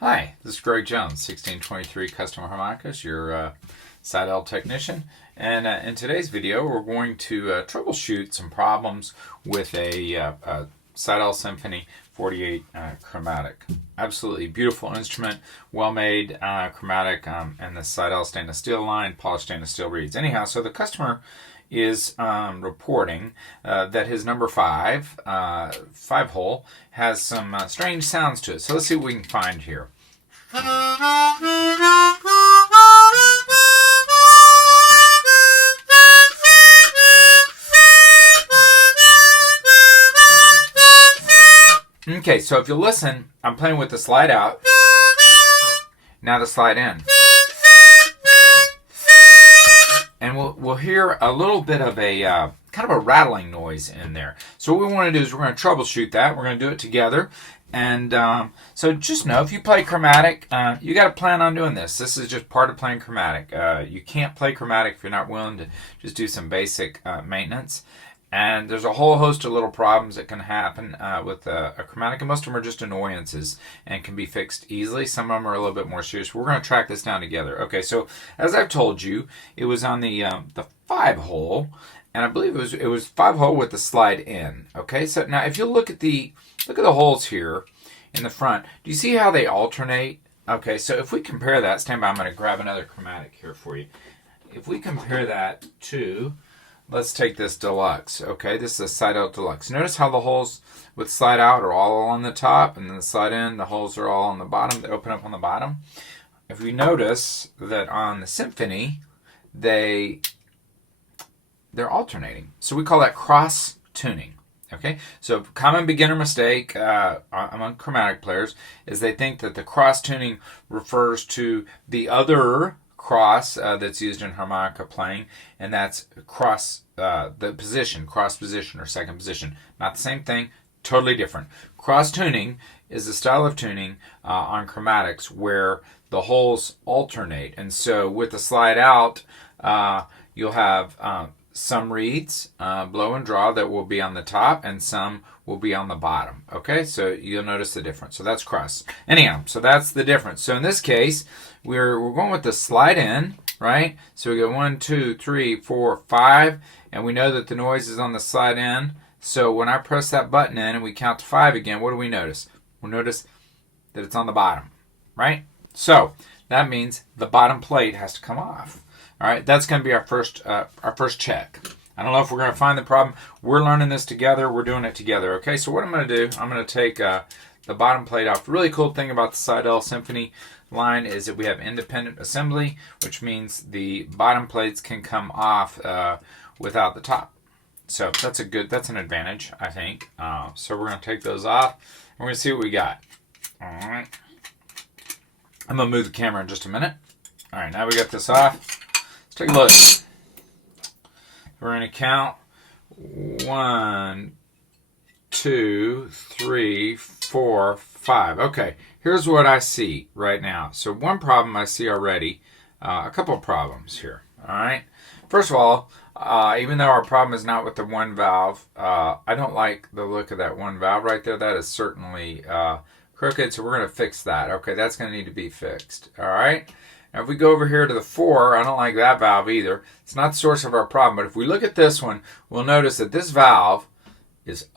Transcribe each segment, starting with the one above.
Hi, this is Greg Jones, 1623 Custom Harmonicas, your Seydel technician. And in today's video, we're going to troubleshoot some problems with a Seydel Symphony 48 Chromatic. Absolutely beautiful instrument, well made, chromatic, and the Seydel stainless steel line, polished stainless steel reeds. Anyhow, so the customer is reporting that his number 5 hole has some strange sounds to it. So let's see what we can find here. Okay, so if you listen, I'm playing with the slide out, now the slide in. And we'll hear a little bit of a kind of a rattling noise in there. So what we want to do is we're going to troubleshoot that. We're going to do it together. And so just know, if you play chromatic, you got to plan on doing this. This is just part of playing chromatic. You can't play chromatic if you're not willing to just do some basic maintenance. And there's a whole host of little problems that can happen with a chromatic, and most of them are just annoyances and can be fixed easily. Some of them are a little bit more serious. We're going to track this down together. Okay, so as I've told you, it was on the 5 hole, and I believe it was 5 hole with the slide in. Okay, so now if you look at the holes here in the front, do you see how they alternate? Okay, so if we compare that, stand by, I'm going to grab another chromatic here for you. If we compare that to, let's take this Deluxe. Okay, this is a Seydel Deluxe. Notice how the holes with slide out are all on the top, and then the slide in, the holes are all on the bottom. They open up on the bottom. If we notice that on the Symphony, they're alternating. So we call that cross tuning. Okay, so common beginner mistake among chromatic players is they think that the cross tuning refers to the other cross that's used in harmonica playing, and that's cross the position, cross position or second position. Not the same thing, totally different. Cross tuning is a style of tuning on chromatics where the holes alternate, and so with the slide out, you'll have some reeds, blow and draw, that will be on the top, and some will be on the bottom. Okay, so you'll notice the difference. So that's cross. Anyhow, so that's the difference. So in this case, we're going with the slide in, right? So we go 1, 2, 3, 4, 5, and we know that the noise is on the slide in. So when I press that button in and we count to 5 again, what do we notice? We'll notice that it's on the bottom, right? So that means the bottom plate has to come off. All right, that's going to be our first check. I don't know if we're going to find the problem. We're learning this together. We're doing it together. Okay, so what I'm going to do, I'm going to take the bottom plate off. The really cool thing about the Seydel Symphony line is that we have independent assembly, which means the bottom plates can come off without the top. So that's an advantage, I think. So we're going to take those off. We're going to see what we got. All right. I'm going to move the camera in just a minute. All right, now we got this off. Let's take a look. We're going to count 1, 2, 3, 4, 5. Okay, here's what I see right now. So one problem I see already, a couple of problems here. All right. First of all, even though our problem is not with the one valve, I don't like the look of that one valve right there. That is certainly crooked, so we're going to fix that. Okay, that's going to need to be fixed. All right. Now if we go over here to the 4, I don't like that valve either. It's not the source of our problem, but if we look at this one, we'll notice that this valve is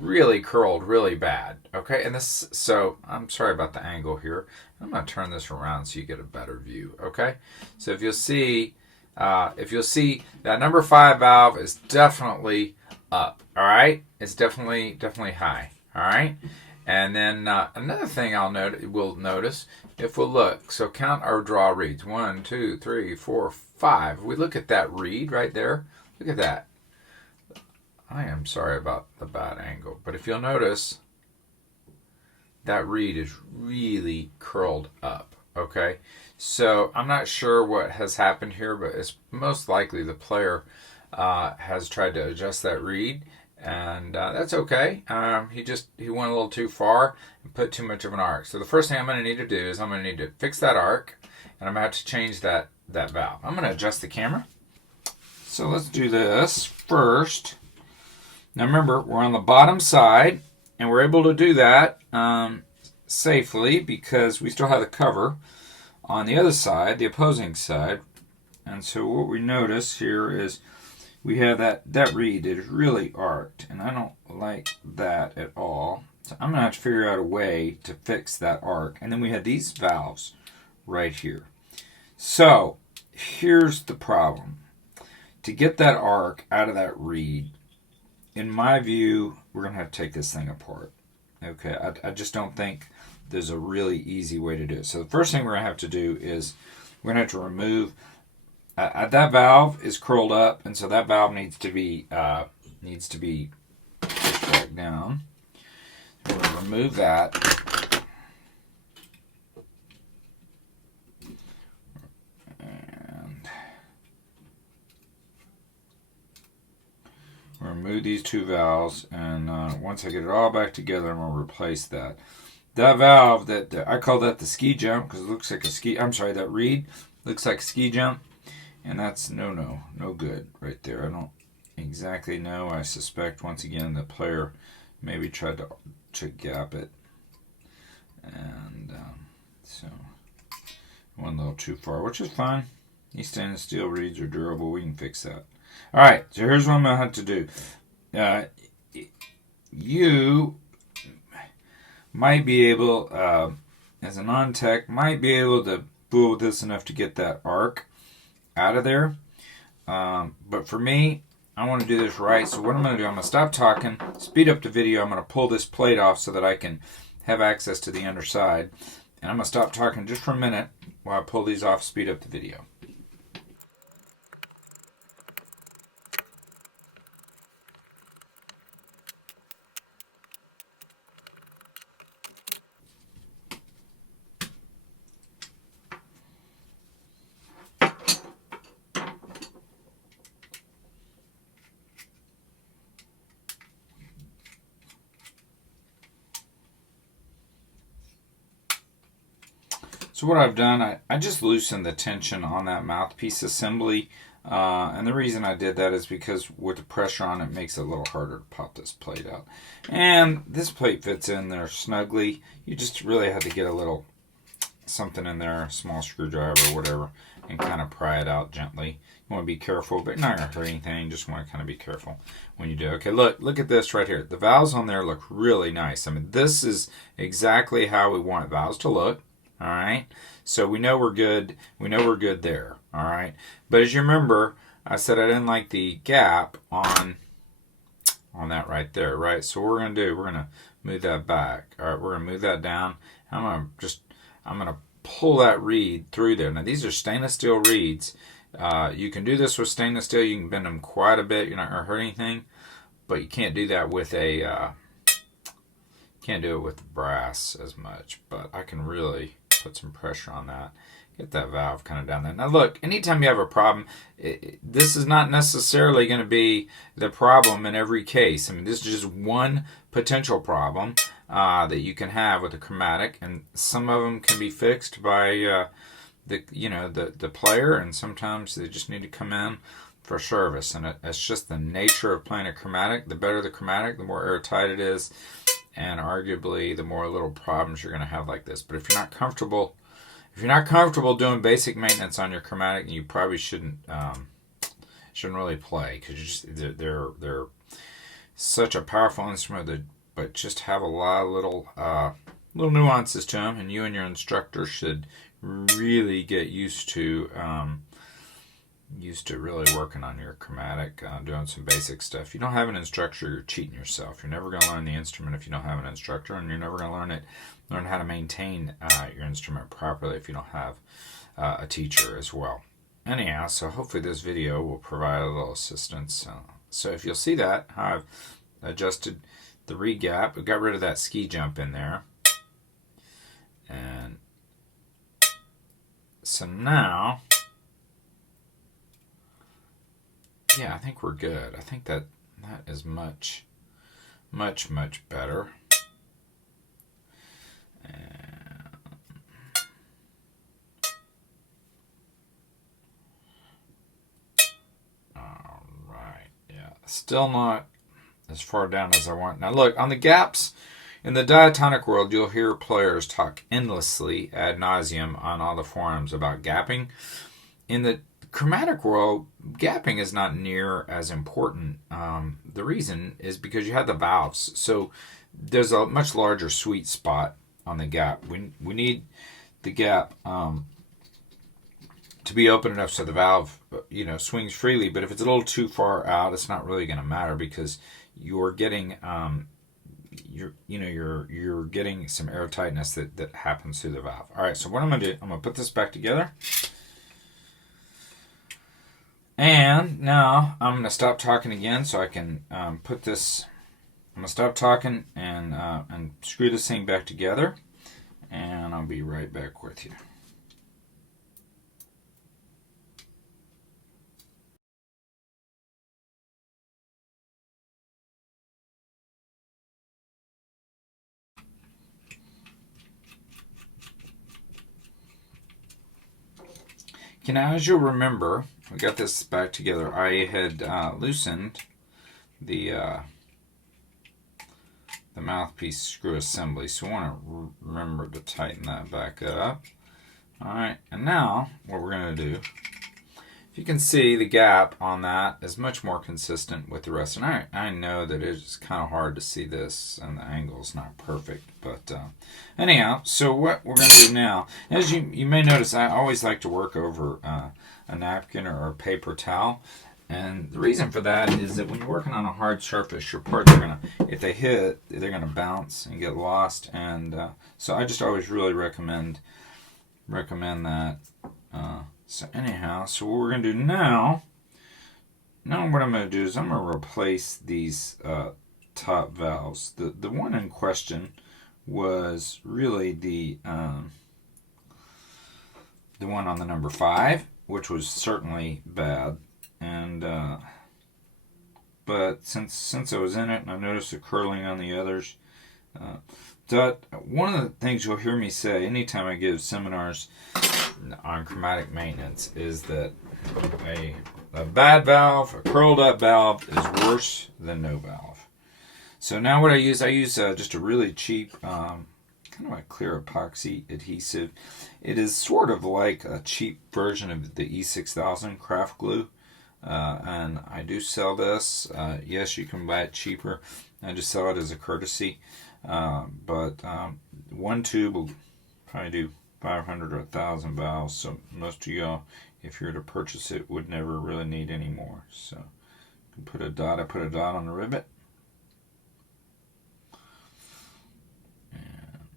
really curled really bad. Okay, and this, so I'm sorry about the angle here. I'm going to turn this around so you get a better view. Okay, so if you'll see that number 5 valve is definitely up. All right, it's definitely high. All right. And then another thing we'll notice if we'll look. So count our draw reeds. 1, 2, 3, 4, 5. We look at that reed right there. Look at that. I am sorry about the bad angle, but if you'll notice, that reed is really curled up. Okay, so I'm not sure what has happened here, but it's most likely the player has tried to adjust that reed. And that's okay. He went a little too far and put too much of an arc. So the first thing I'm going to need to do is I'm going to need to fix that arc, and I'm going to have to change that valve. I'm going to adjust the camera. So let's do this first. Now remember, we're on the bottom side, and we're able to do that safely because we still have the cover on the other side, the opposing side. And so what we notice here is we have that reed that is really arced, and I don't like that at all. So I'm going to have to figure out a way to fix that arc. And then we have these valves right here. So here's the problem. To get that arc out of that reed, in my view, we're going to have to take this thing apart. Okay, I just don't think there's a really easy way to do it. So the first thing we're going to have to do is we're going to have to remove that valve is curled up, and so that valve needs to be pushed back down. We're going to remove that. And we'll remove these two valves, and once I get it all back together, I'm going to replace that. That valve, that I call that the ski jump because it looks like a ski. I'm sorry, that reed looks like a ski jump. And that's no good right there. I don't exactly know. I suspect, once again, the player maybe tried to gap it. And so went a little too far, which is fine. These stainless steel reeds are durable. We can fix that. All right, so here's what I'm going to have to do. You might be able, as a non-tech, might be able to fool with this enough to get that arc out of there. But for me, I want to do this right. So what I'm going to do, I'm going to stop talking, speed up the video. I'm going to pull this plate off so that I can have access to the underside. And I'm going to stop talking just for a minute while I pull these off, speed up the video. So what I've done, I just loosened the tension on that mouthpiece assembly. And the reason I did that is because with the pressure on it, it makes it a little harder to pop this plate out. And this plate fits in there snugly. You just really had to get a little something in there, a small screwdriver or whatever, and kind of pry it out gently. You want to be careful, but you're not going to hurt anything. You just want to kind of be careful when you do. Okay, look at this right here. The valves on there look really nice. I mean, this is exactly how we want valves to look. All right, so we know we're good. We know we're good there. All right, but as you remember, I said I didn't like the gap on that right there. Right, so what we're gonna do, we're gonna move that back. All right, we're gonna move that down. I'm gonna pull that reed through there. Now these are stainless steel reeds. You can do this with stainless steel. You can bend them quite a bit. You're not gonna hurt anything, but you can't do that with a. Can't do it with brass as much, but I can really put some pressure on that. Get that valve kind of down there. Now look, anytime you have a problem, this is not necessarily going to be the problem in every case. I mean, this is just one potential problem that you can have with a chromatic, and some of them can be fixed by the player, and sometimes they just need to come in for service. And it's just the nature of playing a chromatic. The better the chromatic, the more airtight it is, and arguably the more little problems you're going to have like this. But if you're not comfortable doing basic maintenance on your chromatic, you probably shouldn't really play, because they're such a powerful instrument but just have a lot of little nuances to them, and you and your instructor should really get used to really working on your chromatic, doing some basic stuff. If you don't have an instructor, you're cheating yourself. You're never going to learn the instrument if you don't have an instructor, and you're never going to learn how to maintain your instrument properly if you don't have a teacher as well. Anyhow, so hopefully this video will provide a little assistance. So if you'll see that, how I've adjusted the reed gap, we got rid of that ski jump in there. And so now, yeah, I think we're good. I think that is much, much, much better. And all right, yeah, still not as far down as I want. Now look, on the gaps In the diatonic world, you'll hear players talk endlessly ad nauseum on all the forums about gapping. In the chromatic world, gapping is not near as important. The reason is because you have the valves, so there's a much larger sweet spot on the gap. We need the gap to be open enough so the valve, swings freely. But if it's a little too far out, it's not really going to matter because you're getting you're getting some air tightness that happens through the valve. All right, so what I'm going to do, I'm going to put this back together. And now I'm going to stop talking again so I can put this. I'm going to stop talking and screw this thing back together. And I'll be right back with you. Okay, now as you'll remember, we got this back together. I had loosened the mouthpiece screw assembly, so I want to remember to tighten that back up. All right, and now what we're going to do, if you can see, the gap on that is much more consistent with the rest. And I know that it's kind of hard to see this, and the angle's not perfect. But anyhow, so what we're going to do now, as you may notice, I always like to work over a napkin or a paper towel. And the reason for that is that when you're working on a hard surface, your parts are going to, if they hit, they're going to bounce and get lost. And so I just always really recommend that. So anyhow, so what we're going to do now what I'm going to do is I'm going to replace these top valves. The one in question was really the one on the number 5, which was certainly bad. And but since I was in it and I noticed the curling on the others, one of the things you'll hear me say anytime I give seminars on chromatic maintenance is that a bad valve, a curled up valve, is worse than no valve. So now what I use just a really cheap, kind of a clear epoxy adhesive. It is sort of like a cheap version of the E6000 craft glue. And I do sell this. Yes, you can buy it cheaper. I just sell it as a courtesy. But one tube will probably do 500 or 1,000 valves. So most of y'all, if you were to purchase it, would never really need any more. So you can put a dot. I put a dot on the rivet. And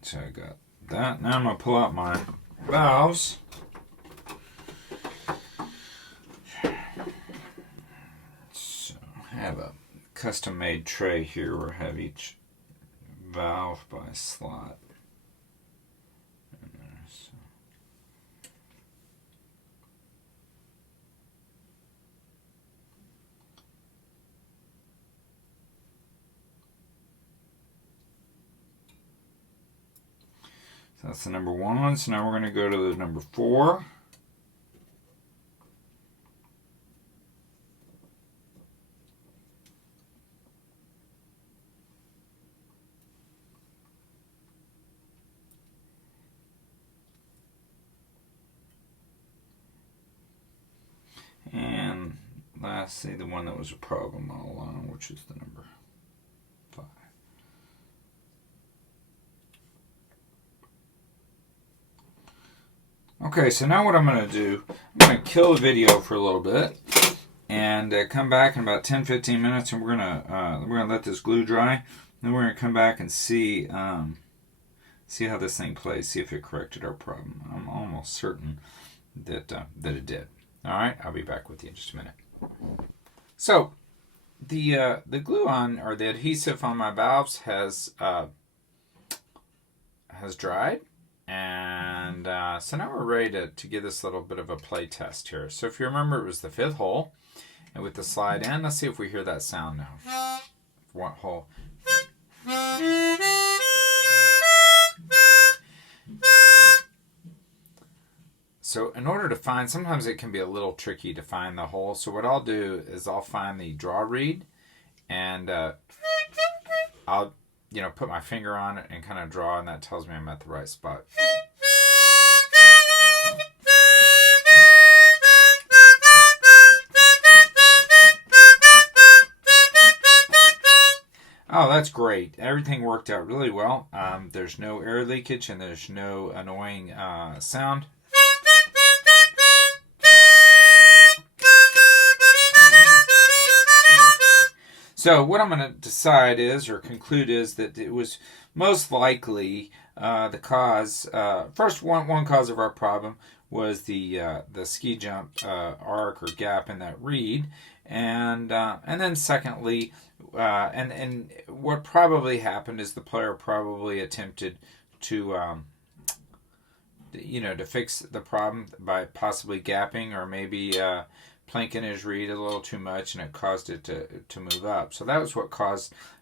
so I got that. Now I'm going to pull out my valves. I have a custom made tray here where I have each valve by slot. So that's the number 1. So now we're going to go to the number 4. And lastly, the one that was a problem all along, which is the number 5. Okay, so now what I'm going to do, I'm going to kill the video for a little bit and come back in about 10-15 minutes, and we're going to let this glue dry. Then we're going to come back and see how this thing plays, see if it corrected our problem. I'm almost certain that it did. All right, I'll be back with you in just a minute. So the glue on, or the adhesive on my valves has dried, and so now we're ready to give this a little bit of a play test here. So if you remember, it was the 5th hole, and with the slide in, let's see if we hear that sound now. 1 hole. So in order to find, sometimes it can be a little tricky to find the hole. So what I'll do is I'll find the draw reed, and I'll put my finger on it and kind of draw, and that tells me I'm at the right spot. Oh, that's great. Everything worked out really well. There's no air leakage and there's no annoying sound. So what I'm going to decide is, or conclude is, that it was most likely the cause. First, one cause of our problem was the ski jump arc or gap in that reed, and then secondly, and what probably happened is the player probably attempted to to fix the problem by possibly gapping or maybe planking his reed a little too much, and it caused it to move up. So that was what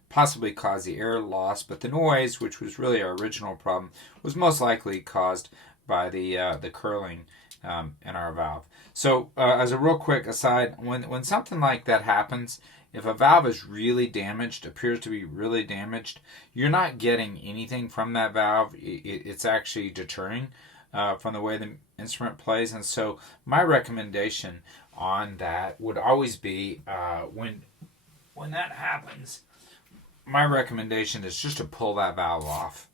possibly caused the air loss. But the noise, which was really our original problem, was most likely caused by the curling in our valve. So as a real quick aside, when something like that happens, if a valve is really damaged, appears to be really damaged, you're not getting anything from that valve. It's actually deterring from the way the instrument plays. And so my recommendation on that would always be when that happens, my recommendation is just to pull that valve off.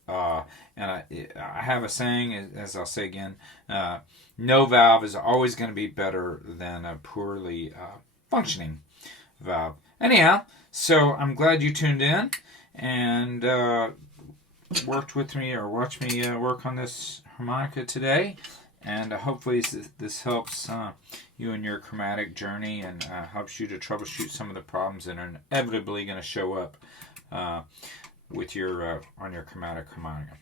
And I have a saying, as I'll say again, no valve is always going to be better than a poorly functioning valve. Anyhow, so I'm glad you tuned in and worked with me or watched me work on this harmonica today. And hopefully this helps you in your chromatic journey and helps you to troubleshoot some of the problems that are inevitably going to show up with your on your chromatic harmonica.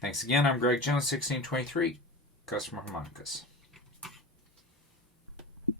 Thanks again. I'm Greg Jones, 1623, Customer Harmonicas.